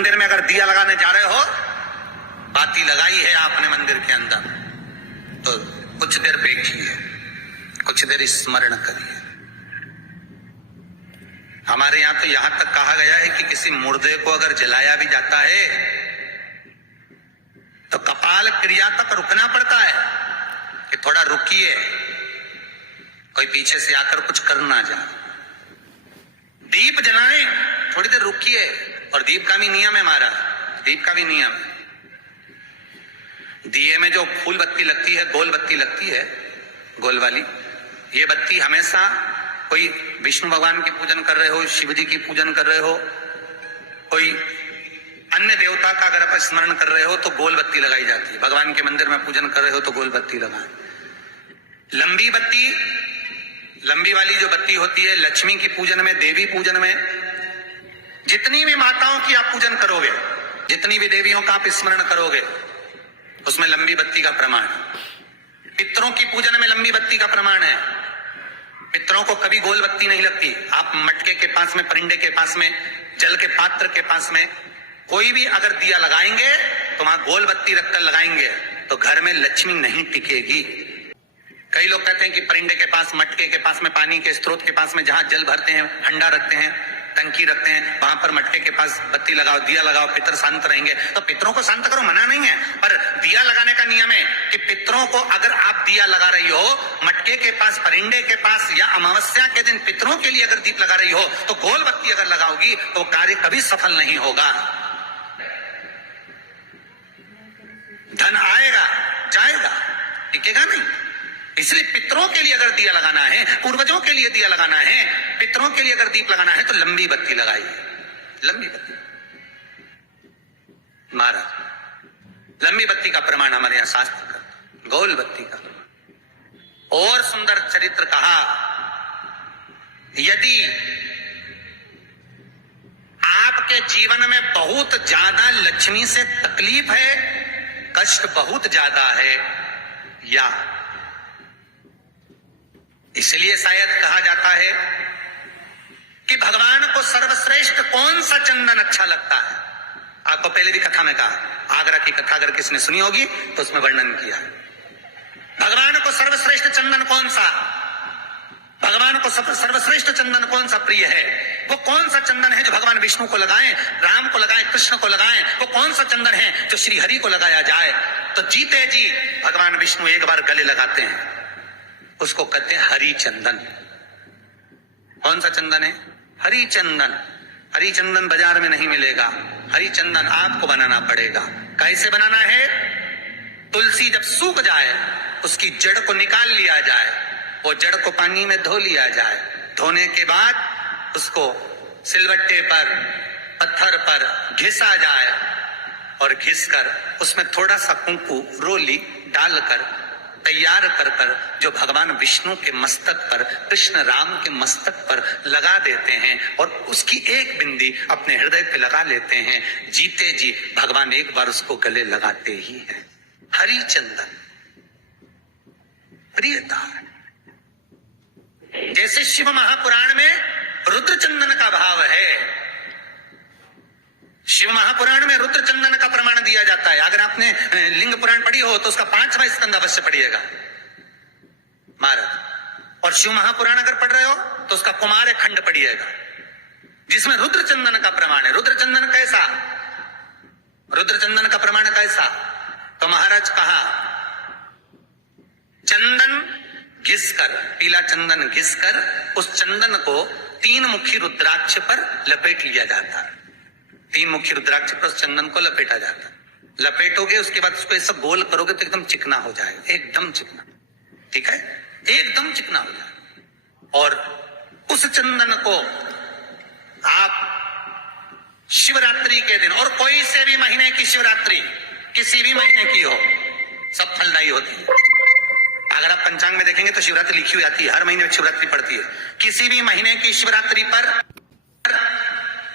मंदिर में अगर दिया लगाने जा रहे हो, बाती लगाई है आपने मंदिर के अंदर, तो कुछ देर बैठिए, कुछ देर स्मरण करिए। हमारे यहां तो यहां तक कहा गया है कि किसी मुर्दे को अगर जलाया भी जाता है तो कपाल क्रिया तक रुकना पड़ता है कि थोड़ा रुकिए, कोई पीछे से आकर कुछ कर ना जाए। दीप जलाएं, थोड़ी देर रुकिए, और दीप का भी नियम है हमारा, दीप का भी नियम है। दिए में जो फूल बत्ती लगती है, गोल बत्ती लगती है, गोल वाली, ये बत्ती हमेशा कोई विष्णु भगवान की पूजन कर रहे हो, शिव जी की पूजन कर रहे हो, कोई अन्य देवता का अगर आप स्मरण कर रहे हो तो गोल बत्ती लगाई जाती है। भगवान के मंदिर में पूजन कर रहे हो तो गोल बत्ती लगाएं। लंबी बत्ती, लंबी वाली जो बत्ती होती है, लक्ष्मी की पूजन में, देवी पूजन में, जितनी भी माताओं की आप पूजन करोगे, जितनी भी देवियों का आप स्मरण करोगे, उसमें लंबी बत्ती का प्रमाण है। पितरों की पूजन में लंबी बत्ती का प्रमाण है। पितरों को कभी गोल बत्ती नहीं लगती। आप मटके के पास में, परिंदे के पास में, जल के पात्र के पास में कोई भी अगर दिया लगाएंगे तो वहां गोल बत्ती रखकर लगाएंगे तो घर में लक्ष्मी नहीं टिकेगी। कई लोग कहते हैं कि परिंदे के पास, मटके के पास में, पानी के स्रोत के पास में जहां जल भरते हैं, हंडा रखते हैं, टंकी रखते हैं, वहां पर मटके के पास बत्ती लगाओ, दिया लगाओ, पितर शांत रहेंगे। तो पितरों को शांत करो, मना नहीं है, पर दिया लगाने का नियम है कि पितरों को अगर आप दिया लगा रही हो मटके के पास, परिंदे के पास, या अमावस्या के दिन पितरों के लिए अगर दीप लगा रही हो तो गोल बत्ती अगर लगाओगी तो कार्य कभी सफल नहीं होगा। धन आएगा जाएगा, टिकेगा नहीं। इसलिए पितरों के लिए अगर दिया लगाना है, पूर्वजों के लिए दिया लगाना है, पितरों के लिए अगर दीप लगाना है तो लंबी बत्ती लगाइए, लंबी बत्ती। महाराज, लंबी बत्ती का प्रमाण हमारे यहां शास्त्र का, गोल बत्ती का। और सुंदर चरित्र कहा, यदि आपके जीवन में बहुत ज्यादा लक्ष्मी से तकलीफ है, कष्ट बहुत ज्यादा है, या इसलिए शायद कहा जाता है कि भगवान को सर्वश्रेष्ठ कौन सा चंदन अच्छा लगता है। आपको पहले भी कथा में कहा, आगरा की कथा अगर किसने सुनी होगी तो उसमें वर्णन किया। भगवान को सर्वश्रेष्ठ चंदन कौन सा, भगवान को सर्वश्रेष्ठ चंदन कौन सा प्रिय है, वो कौन सा चंदन है जो भगवान विष्णु को लगाएं, राम को लगाएं, कृष्ण को लगाएं, वो कौन सा चंदन है जो श्री हरि को लगाया जाए। तो जीते जी भगवान विष्णु एक बार गले लगाते हैं, उसको कहते हैं हरि चंदन। कौन सा चंदन है? हरि चंदन। हरि चंदन बाजार में नहीं मिलेगा, हरि चंदन आपको बनाना पड़ेगा। कैसे बनाना है? तुलसी जब सूख जाए उसकी जड़ को निकाल लिया जाए, वो जड़ को पानी में धो लिया जाए, धोने के बाद उसको सिलबट्टे पर, पत्थर पर घिसा जाए, और घिसकर उसमें थोड़ा सा कुंकू, रोली डालकर तैयार कर कर जो भगवान विष्णु के मस्तक पर, कृष्ण राम के मस्तक पर लगा देते हैं, और उसकी एक बिंदी अपने हृदय पे लगा लेते हैं। जीते जी भगवान एक बार उसको गले लगाते ही हैं। हरि चंदन प्रियता। जैसे शिव महापुराण में रुद्र चंदन का भाव है, शिव महापुराण में रुद्र चंदन का प्रमाण दिया जाता है। अगर आपने लिंग पुराण पढ़ी हो तो उसका 5वां स्कंद अवश्य पढ़िएगा महाराज। और शिव महापुराण अगर पढ़ रहे हो तो उसका कुमार खंड पढ़िएगा, जिसमें रुद्र चंदन का प्रमाण है। रुद्र चंदन कैसा, रुद्र चंदन का प्रमाण कैसा? तो महाराज कहा, चंदन घिसकर, पीला चंदन घिसकर उस चंदन को 3 मुखी रुद्राक्ष पर लपेट लिया जाता है। 3 मुखी रुद्राक्ष पर उस चंदन को लपेटा जाता है। लपेटोगे उसके बाद उसको ऐसा गोल करोगे तो एकदम चिकना हो जाएगा, एकदम चिकना, ठीक है, एकदम चिकना हो जाएगा। और उस चंदन को आप शिवरात्रि के दिन, और कोई से भी महीने की शिवरात्रि, किसी भी महीने की हो, सब फलदायी होती है। अगर आप पंचांग में देखेंगे तो शिवरात्रि लिखी हुई आती है, हर महीने में शिवरात्रि पड़ती है। किसी भी महीने की शिवरात्रि पर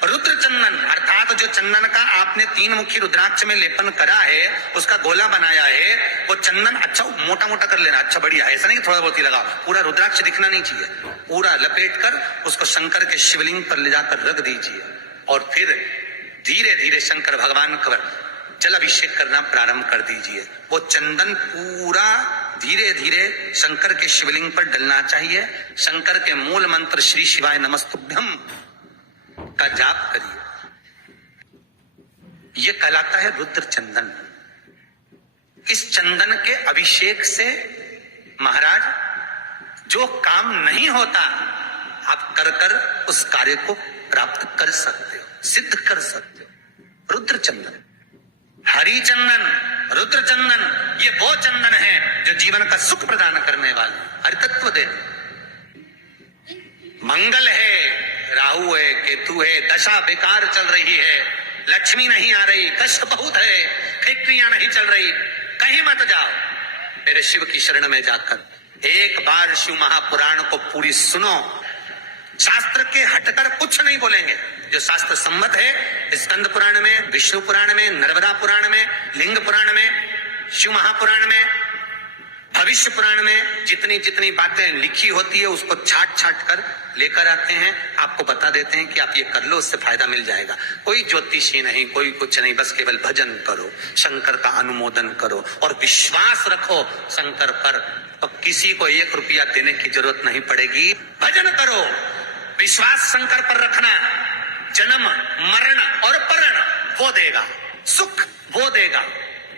रुद्र चंदन, अर्थात जो चंदन का आपने 3 मुखी रुद्राक्ष में लेपन करा है, उसका गोला बनाया है, वो चंदन अच्छा मोटा मोटा कर लेना, अच्छा बढ़िया, ऐसा नहीं कि थोड़ा बहुत ही लगाओ, पूरा रुद्राक्ष दिखना नहीं चाहिए, पूरा लपेट कर उसको शंकर के शिवलिंग पर ले जाकर रख दीजिए। और फिर धीरे धीरे शंकर भगवान का जल अभिषेक करना प्रारंभ कर दीजिए। वो चंदन पूरा धीरे धीरे शंकर के शिवलिंग पर डलना चाहिए। शंकर के मूल मंत्र श्री शिवाय नमस्तुभ्यम का जाप करिए। ये कहलाता है रुद्र चंदन। इस चंदन के अभिषेक से महाराज जो काम नहीं होता आप कर कर उस कार्य को प्राप्त कर सकते हो, सिद्ध कर सकते हो। रुद्र चंदन, हरि चंदन, रुद्र चंदन, ये वो चंदन है जो जीवन का सुख प्रदान करने वाले, हरितत्व दे। मंगल है, राहु है, केतु है, दशा बेकार चल रही है, लक्ष्मी नहीं आ रही, कष्ट बहुत है, फैक्ट्रियां नहीं चल रही, कहीं मत जाओ, मेरे शिव की शरण में जाकर एक बार शिव महापुराण को पूरी सुनो। शास्त्र के हटकर कुछ नहीं बोलेंगे। जो शास्त्र सम्मत है, स्कंद पुराण में, विष्णु पुराण में, नर्मदा पुराण में, लिंग पुराण में, शिव महापुराण में, भविष्य पुराण में जितनी जितनी बातें लिखी होती है उसको छाट छाट कर लेकर आते हैं, आपको बता देते हैं कि आप ये कर लो, उससे फायदा मिल जाएगा। कोई ज्योतिषी नहीं, कोई कुछ नहीं, बस केवल भजन करो, शंकर का अनुमोदन करो और विश्वास रखो शंकर पर, तो किसी को 1 रुपया देने की जरूरत नहीं पड़ेगी। भजन करो, विश्वास शंकर पर रखना, जन्म मरण और परण वो देगा, सुख वो देगा,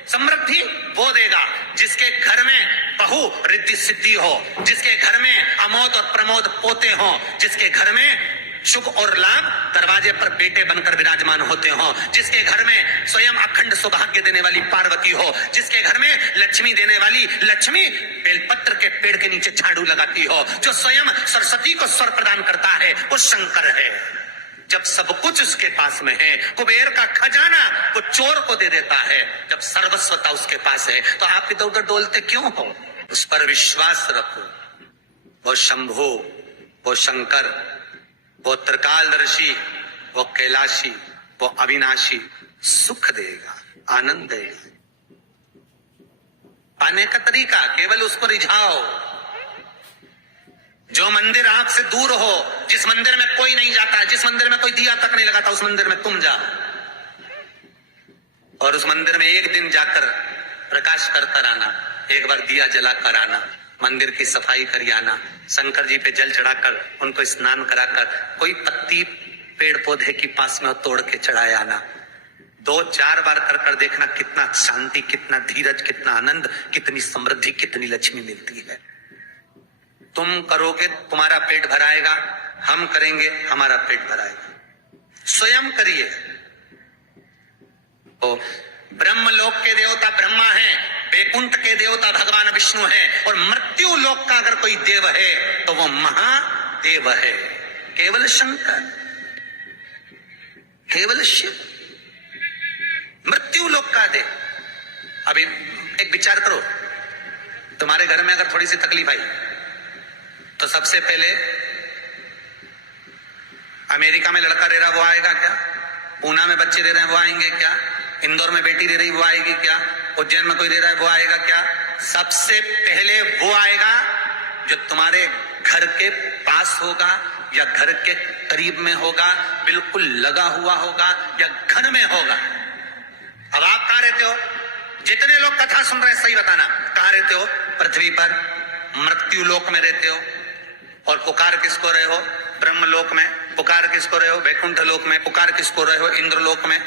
समृद्धि वो देगा। जिसके घर में बहु रिद्धि सिद्धि हो, जिसके घर में अमोद और प्रमोद पोते हो, जिसके घर में शुभ और लाभ दरवाजे पर बेटे बनकर विराजमान होते हो, जिसके घर में स्वयं अखंड सौभाग्य देने वाली पार्वती हो, जिसके घर में लक्ष्मी देने वाली लक्ष्मी बेलपत्र के पेड़ के नीचे झाड़ू लगाती हो, जो स्वयं सरस्वती को स्वर प्रदान करता है वो शंकर है। जब सब कुछ उसके पास में है, कुबेर का खजाना वो चोर को दे देता है, जब सर्वस्वता उसके पास है तो आप इधर उधर डोलते क्यों हो? उस पर विश्वास रखो। वो शंभो, वो शंकर, वो त्रिकालदर्शी, वो कैलाशी, वो अविनाशी सुख देगा, आनंद देगा। पाने का तरीका केवल उसको रिझाओ। जो मंदिर आपसे दूर हो, जिस मंदिर में कोई नहीं जाता, जिस मंदिर में कोई दिया तक नहीं लगाता, उस मंदिर में तुम जाओ और उस मंदिर में एक दिन जाकर प्रकाश कर कर आना, एक बार दिया जला कर आना, मंदिर की सफाई कर आना, शंकर जी पे जल चढ़ाकर उनको स्नान कराकर कोई पत्ती पेड़ पौधे की पास में तोड़ के चढ़ाए आना। 2-4 बार कर कर देखना कितना शांति, कितना धीरज, कितना आनंद, कितनी समृद्धि, कितनी लक्ष्मी मिलती है। तुम करोगे तुम्हारा पेट भराएगा, हम करेंगे हमारा पेट भराएगा। स्वयं करिए। तो ब्रह्मलोक के देवता ब्रह्मा हैं, वैकुंठ के देवता भगवान विष्णु हैं, और मृत्यु लोक का अगर कोई देव है तो वो महादेव है, केवल शंकर, केवल शिव, मृत्यु लोक का देव। अभी एक विचार करो, तुम्हारे घर में अगर थोड़ी सी तकलीफ आई तो सबसे पहले अमेरिका में लड़का रह रहा वो आएगा क्या? पूना में बच्चे रह रहे हैं वो आएंगे क्या? इंदौर में बेटी रह रही वो आएगी क्या? उज्जैन में कोई रह रहा है वो आएगा क्या? सबसे पहले वो आएगा जो तुम्हारे घर के पास होगा या घर के करीब में होगा, बिल्कुल लगा हुआ होगा या घर में होगा। अब आप कहां रहते हो? जितने लोग कथा सुन रहे हैं सही बताना, कहां रहते हो? पृथ्वी पर, मृत्यु लोक में रहते हो। और पुकार किसको रहे हो? ब्रह्मलोक में। पुकार किसको रहे हो? वैकुंठ लोक में। पुकार किसको रहे हो? इंद्रलोक में।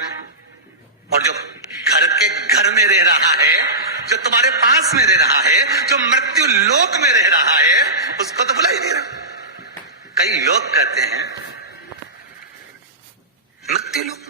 और जो घर के घर में रह रहा है, जो तुम्हारे पास में रह रहा है, जो मृत्यु लोक में रह रहा है, उसको तो बुला ही नहीं रहा। कई लोग कहते हैं मृत्यु लोक